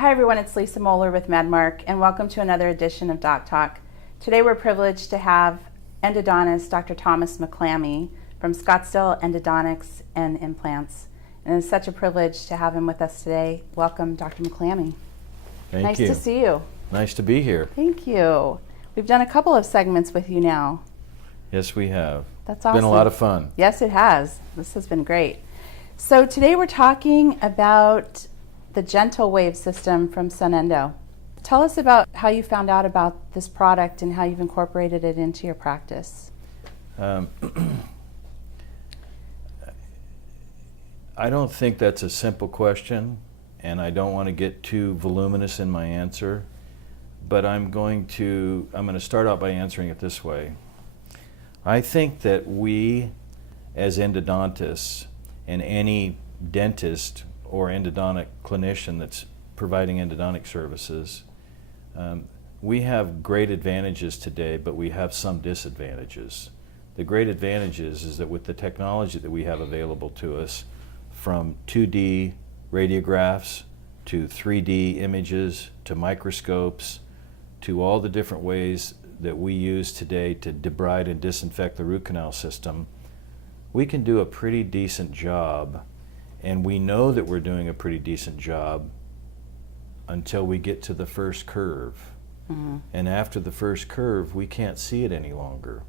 Hi everyone, it's Lisa Moeller with MedMark, and welcome to another edition of Doc Talk. Today we're privileged to have endodontist Dr. Thomas McClammy from Scottsdale Endodontics and Implants. And it's such a privilege to have him with us today. Welcome, Dr. McClammy. Thank you. Nice to see you. Nice to be here. Thank you. We've done a couple of segments with you now. Yes, we have. That's awesome. It's been a lot of fun. Yes, it has. This has been great. So today we're talking about the Gentle Wave system from Sunendo. Tell us about how you found out about this product and how you've incorporated it into your practice. I don't think that's a simple question, and I don't want to get too voluminous in my answer, but I'm going to start out by answering it this way. I think that we, as endodontists, and any dentist or endodontic clinician that's providing endodontic services, we have great advantages today, but we have some disadvantages. The great advantages is that with the technology that we have available to us, from 2D radiographs to 3D images to microscopes to all the different ways that we use today to debride and disinfect the root canal system, we can do a pretty decent job, and we know that we're doing a pretty decent job until we get to the first curve. Mm-hmm. And after the first curve, we can't see it any longer.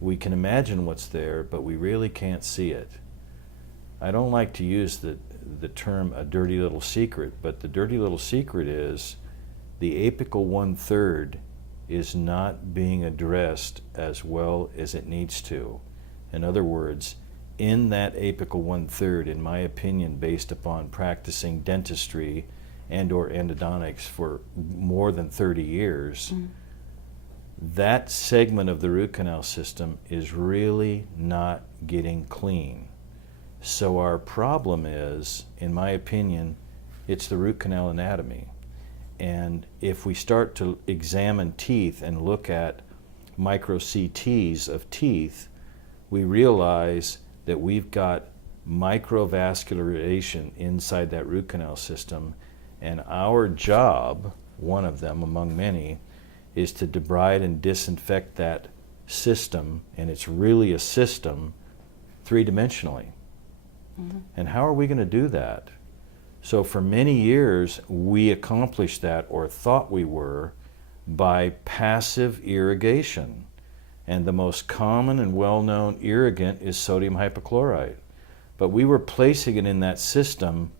We can imagine what's there, but we really can't see it. I don't like to use the term a dirty little secret, but the dirty little secret is the apical 1/3 is not being addressed as well as it needs to. In other words, in that apical 1/3, in my opinion, based upon practicing dentistry and or endodontics for more than 30 years, that segment of the root canal system is really not getting clean. So our problem is, in my opinion, it's the root canal anatomy. And if we start to examine teeth and look at micro CTs of teeth, we realize that we've got microvascularization inside that root canal system, and our job, one of them among many, is to debride and disinfect that system, and it's really a system, three-dimensionally. Mm-hmm. And how are we going to do that? So for many years, we accomplished that, or thought we were, by passive irrigation. And the most common and well-known irrigant is sodium hypochlorite. But we were placing it in that system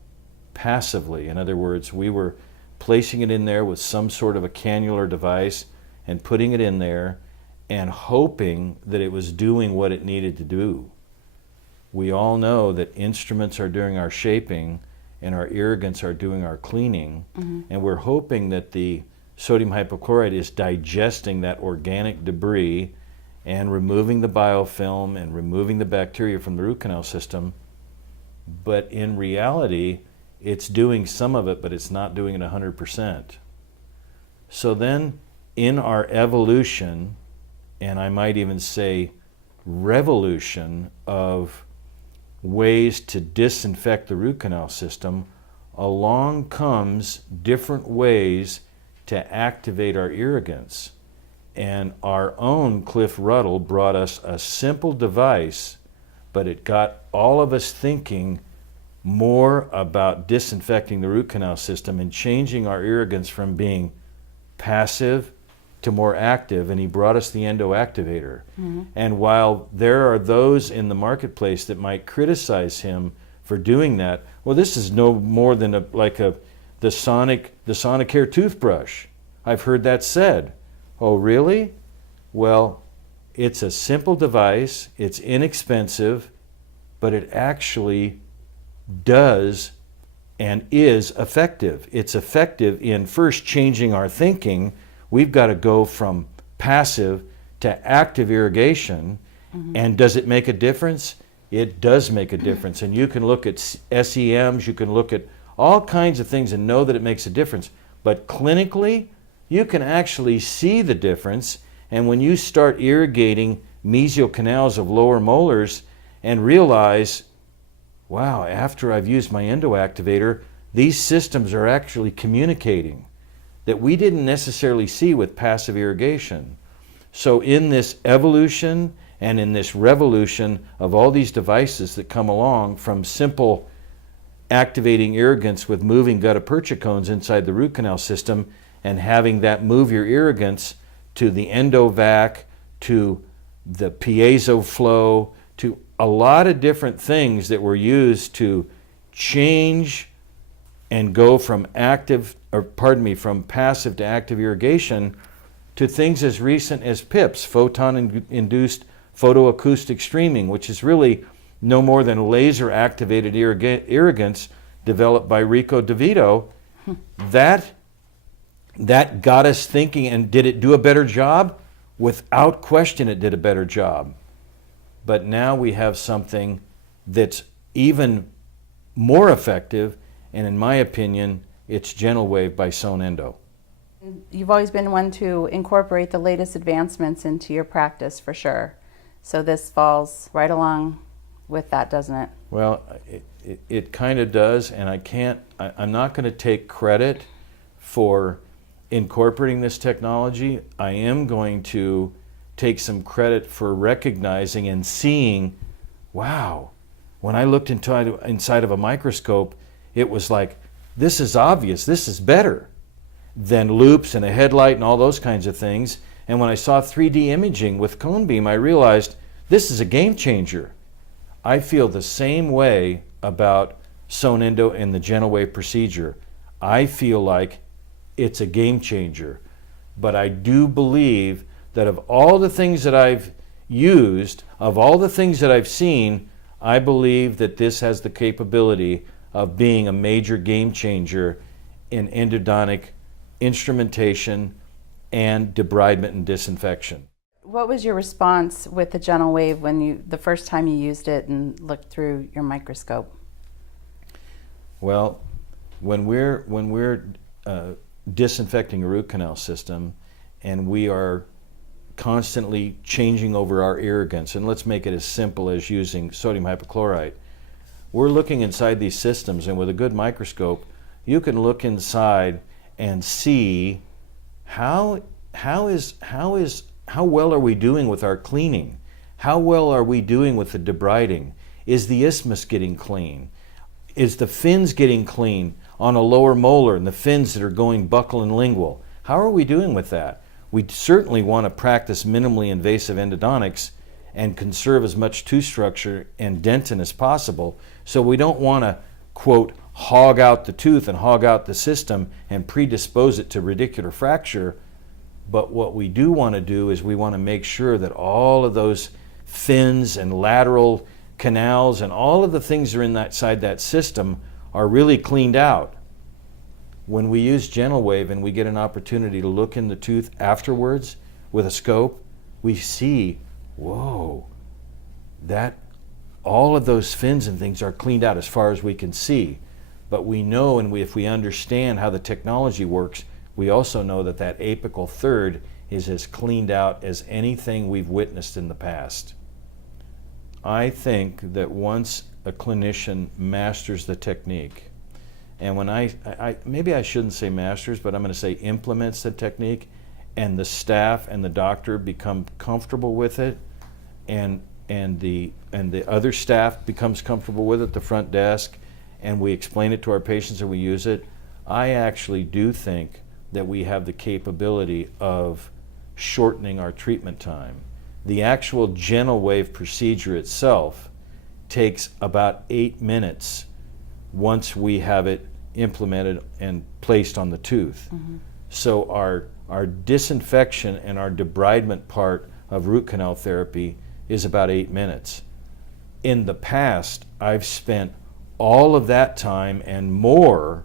passively. In other words, we were placing it in there with some sort of a cannular device and putting it in there and hoping that it was doing what it needed to do. We all know that instruments are doing our shaping and our irrigants are doing our cleaning, and we're hoping that the sodium hypochlorite is digesting that organic debris and removing the biofilm and removing the bacteria from the root canal system. But in reality, it's doing some of it, but it's not doing it 100%. So then, in our evolution, and I might even say revolution of ways to disinfect the root canal system, along comes different ways to activate our irrigants. And our own Cliff Ruddle brought us a simple device, but it got all of us thinking more about disinfecting the root canal system and changing our irrigants from being passive to more active, and he brought us the endo activator. Mm-hmm. And while there are those in the marketplace that might criticize him for doing that, well, this is no more than the Sonicare toothbrush. I've heard that said. Oh, really? Well, it's a simple device, it's inexpensive, but it actually does and is effective. It's effective in first changing our thinking. We've got to go from passive to active irrigation. Mm-hmm. And does it make a difference? It does make a difference. And you can look at SEMs, you can look at all kinds of things and know that it makes a difference. But clinically, you can actually see the difference. And when you start irrigating mesial canals of lower molars and realize, wow, after I've used my endoactivator, these systems are actually communicating that we didn't necessarily see with passive irrigation. So in this evolution and in this revolution of all these devices that come along, from simple activating irrigants with moving gutta-percha cones inside the root canal system and having that move your irrigants to the endovac, to the piezo flow, to a lot of different things that were used to change and go from from passive to active irrigation, to things as recent as PIPS, photon-induced photoacoustic streaming, which is really no more than laser-activated irrigants developed by Rico DeVito. That got us thinking, and did it do a better job? Without question, it did a better job. But now we have something that's even more effective, and in my opinion, it's GentleWave by Sown Endo. You've always been one to incorporate the latest advancements into your practice, for sure. So this falls right along with that, doesn't it? Well, it kind of does, and I'm not going to take credit for incorporating this technology. I am going to take some credit for recognizing and seeing, wow, when I looked inside of a microscope, it was like, this is obvious, this is better than loops and a headlight and all those kinds of things. And when I saw 3D imaging with cone beam, I realized this is a game changer. I feel the same way about Sown Endo and the GentleWave procedure. I feel like it's a game changer. But I do believe that of all the things that I've used, of all the things that I've seen, I believe that this has the capability of being a major game changer in endodontic instrumentation and debridement and disinfection. What was your response with the GentleWave when the first time you used it and looked through your microscope? Well, when we're disinfecting a root canal system and we are constantly changing over our irrigants, and let's make it as simple as using sodium hypochlorite, we're looking inside these systems, and with a good microscope, you can look inside and see how well are we doing with our cleaning? How well are we doing with the debriding? Is the isthmus getting clean? Is the fins getting clean on a lower molar and the fins that are going buccal and lingual? How are we doing with that? We certainly want to practice minimally invasive endodontics and conserve as much tooth structure and dentin as possible. So we don't want to, quote, hog out the tooth and hog out the system and predispose it to radicular fracture. But what we do want to do is we want to make sure that all of those fins and lateral canals and all of the things that are inside that system are really cleaned out. When we use GentleWave and we get an opportunity to look in the tooth afterwards with a scope, we see, whoa, that all of those fins and things are cleaned out as far as we can see. But we know, and if we understand how the technology works, we also know that that apical third is as cleaned out as anything we've witnessed in the past. I think that once a clinician masters the technique, and when maybe I shouldn't say masters, but I'm going to say implements the technique, and the staff and the doctor become comfortable with it, and the other staff becomes comfortable with it, the front desk, and we explain it to our patients and we use it, I actually do think that we have the capability of shortening our treatment time. The actual GentleWave procedure itself takes about 8 minutes once we have it implemented and placed on the tooth. Mm-hmm. So our disinfection and our debridement part of root canal therapy is about 8 minutes. In the past, I've spent all of that time and more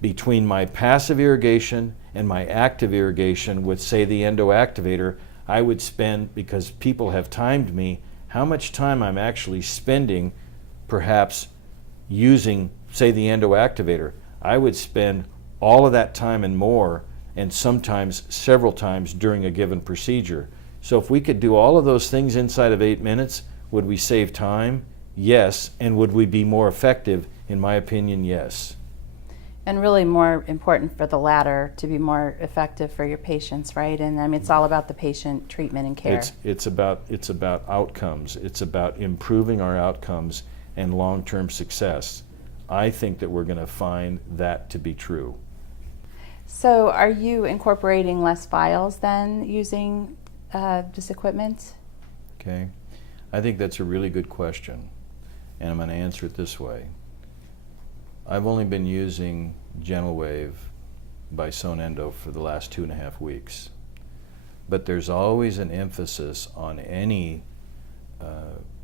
between my passive irrigation and my active irrigation with, say, the endoactivator. I would spend, because people have timed me, how much time I'm actually spending perhaps using, say, the endoactivator. I would spend all of that time and more, and sometimes several times during a given procedure. So if we could do all of those things inside of 8 minutes, would we save time? Yes. And would we be more effective? In my opinion, yes. And really more important for the latter to be more effective for your patients, right? And I mean, it's all about the patient treatment and care. It's about outcomes. It's about improving our outcomes and long-term success. I think that we're going to find that to be true. So are you incorporating less files then using this equipment? Okay, I think that's a really good question, and I'm going to answer it this way. I've only been using GentleWave by Sonendo for the last 2.5 weeks, but there's always an emphasis on any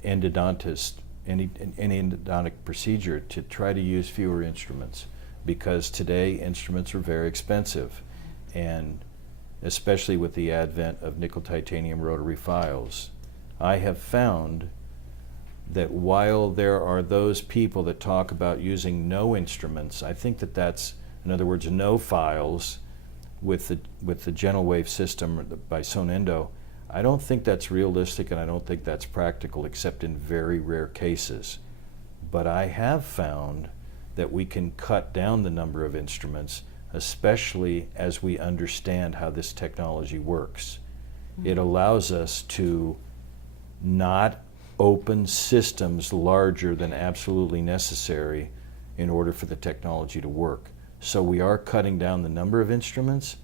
endodontist, any endodontic procedure to try to use fewer instruments, because today instruments are very expensive, and especially with the advent of nickel titanium rotary files, I have found that while there are those people that talk about using no instruments, I think that that's, in other words, no files with the GentleWave system by Sonendo, I don't think that's realistic, and I don't think that's practical except in very rare cases. But I have found that we can cut down the number of instruments, especially as we understand how this technology works. It allows us to not open systems larger than absolutely necessary in order for the technology to work. So we are cutting down the number of instruments,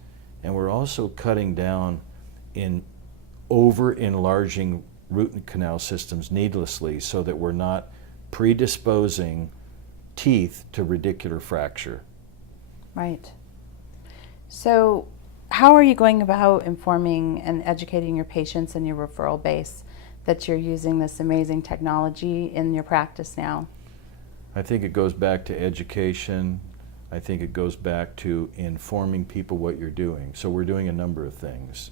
and we're also cutting down in over-enlarging root canal systems needlessly, so that we're not predisposing teeth to radicular fracture. Right. So how are you going about informing and educating your patients and your referral base that you're using this amazing technology in your practice now? I think it goes back to education. I think it goes back to informing people what you're doing. So we're doing a number of things.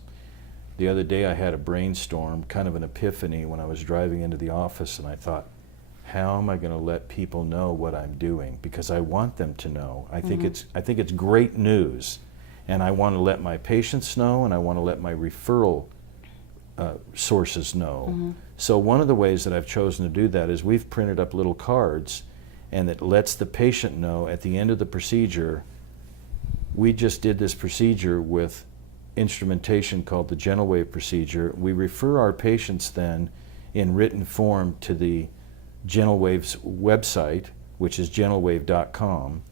The other day I had a brainstorm, kind of an epiphany, when I was driving into the office, and I thought, how am I going to let people know what I'm doing? Because I want them to know. I think it's great news, and I want to let my patients know, and I want to let my referral sources know. So one of the ways that I've chosen to do that is we've printed up little cards, and that lets the patient know at the end of the procedure, we just did this procedure with instrumentation called the GentleWave procedure. We refer our patients then in written form to the GentleWave's website, which is gentlewave.com.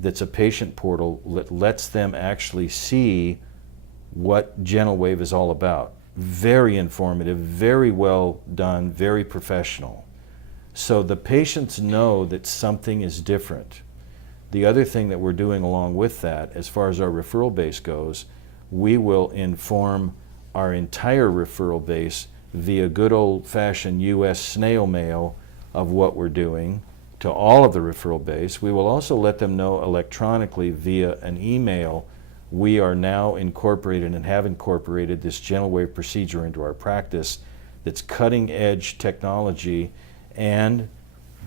That's a patient portal that lets them actually see what GentleWave is all about. Very informative, very well done, very professional. So the patients know that something is different. The other thing that we're doing along with that, as far as our referral base goes, we will inform our entire referral base via good old-fashioned U.S. snail mail of what we're doing to all of the referral base. We will also let them know electronically via an email. We are now incorporated and have incorporated this GentleWave procedure into our practice that's cutting-edge technology, and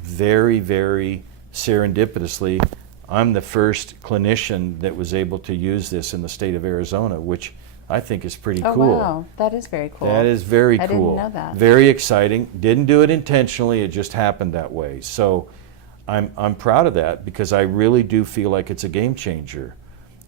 very, very serendipitously, I'm the first clinician that was able to use this in the state of Arizona, which I think is pretty cool. Oh, wow. That is very cool. That is very I cool. didn't know that. Very exciting. Didn't do it intentionally. It just happened that way. So I'm proud of that, because I really do feel like it's a game changer.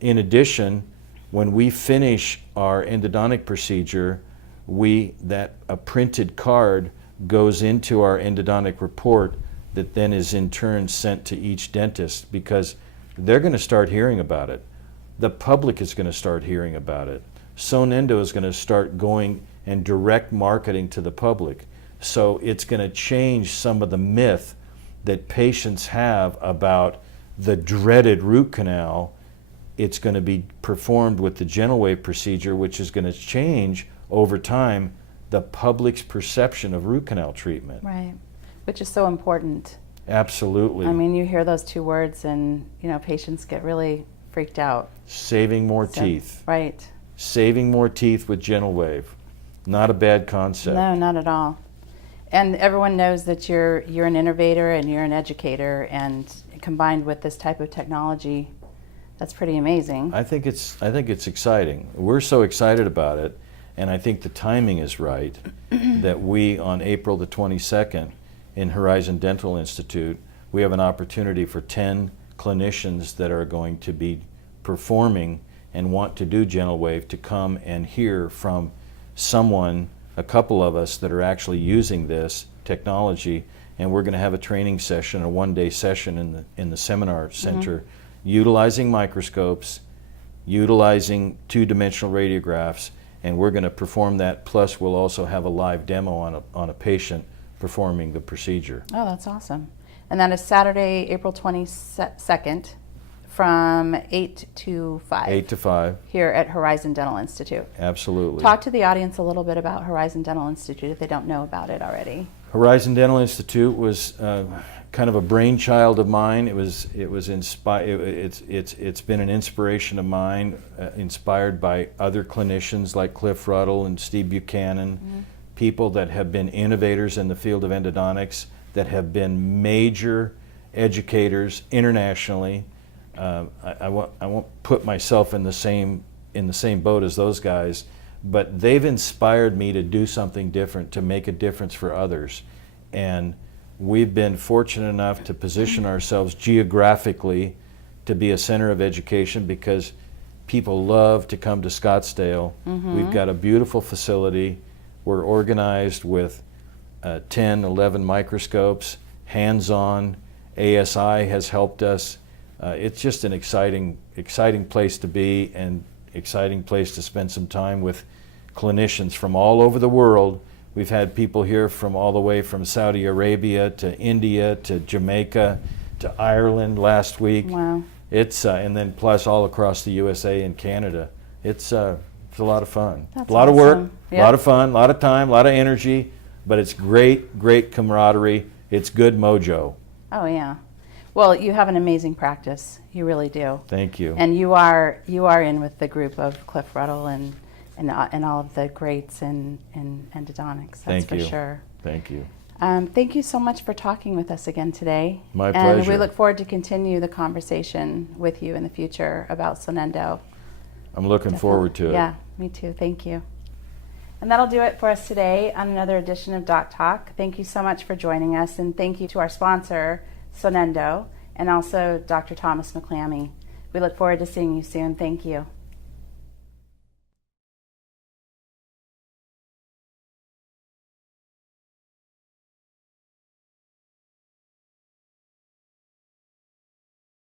In addition, when we finish our endodontic procedure, a printed card goes into our endodontic report that then is in turn sent to each dentist, because they're going to start hearing about it. The public is going to start hearing about it. Sonendo is going to start going and direct marketing to the public. So it's going to change some of the myth that patients have about the dreaded root canal. It's going to be performed with the GentleWave procedure, which is going to change over time the public's perception of root canal treatment. Right, which is so important. Absolutely. I mean, you hear those two words and, patients get really freaked out. Saving more teeth. Right. Saving more teeth with GentleWave. Not a bad concept. No, not at all. And everyone knows that you're an innovator and you're an educator, and combined with this type of technology, that's pretty amazing. I think it's exciting. We're so excited about it, and I think the timing is right that we, on April the 22nd, in Horizon Dental Institute, we have an opportunity for 10 clinicians that are going to be performing and want to do gentle wave to come and hear from someone, a couple of us that are actually using this technology, and we're going to have a training session, a one-day session in the seminar center, utilizing microscopes, utilizing two-dimensional radiographs, and we're going to perform that, plus we'll also have a live demo on a patient performing the procedure. Oh, that's awesome. And that is Saturday, April 22nd from 8 to 5. 8 to 5. Here at Horizon Dental Institute. Absolutely. Talk to the audience a little bit about Horizon Dental Institute if they don't know about it already. Horizon Dental Institute was kind of a brainchild of mine. It's been an inspiration of mine, inspired by other clinicians like Cliff Ruddle and Steve Buchanan, people that have been innovators in the field of endodontics, that have been major educators internationally. I won't put myself in the same boat as those guys, but they've inspired me to do something different, to make a difference for others. And we've been fortunate enough to position ourselves geographically to be a center of education, because people love to come to Scottsdale. We've got a beautiful facility. We're organized with 10, 11 microscopes, hands-on. ASI has helped us. It's just an exciting place to be, and exciting place to spend some time with clinicians from all over the world. We've had people here from all the way from Saudi Arabia to India to Jamaica to Ireland last week. Wow. It's and then plus all across the USA and Canada. It's a lot of fun. That's a lot awesome. of work, Yep. a lot of fun, a lot of time, a lot of energy, but it's great camaraderie. It's good mojo. Oh yeah. Well, you have an amazing practice. You really do. Thank you. And you are in with the group of Cliff Ruddle and all of the greats in endodontics. That's Thank for you. sure. Thank you. Thank you so much for talking with us again today. My And pleasure. we look forward to continue the conversation with you in the future about Sonendo. I'm looking forward to it. Yeah, me too. Thank you. And that'll do it for us today on another edition of Doc Talk. Thank you so much for joining us, and thank you to our sponsor, Sonendo, and also Dr. Thomas McClammy. We look forward to seeing you soon. Thank you.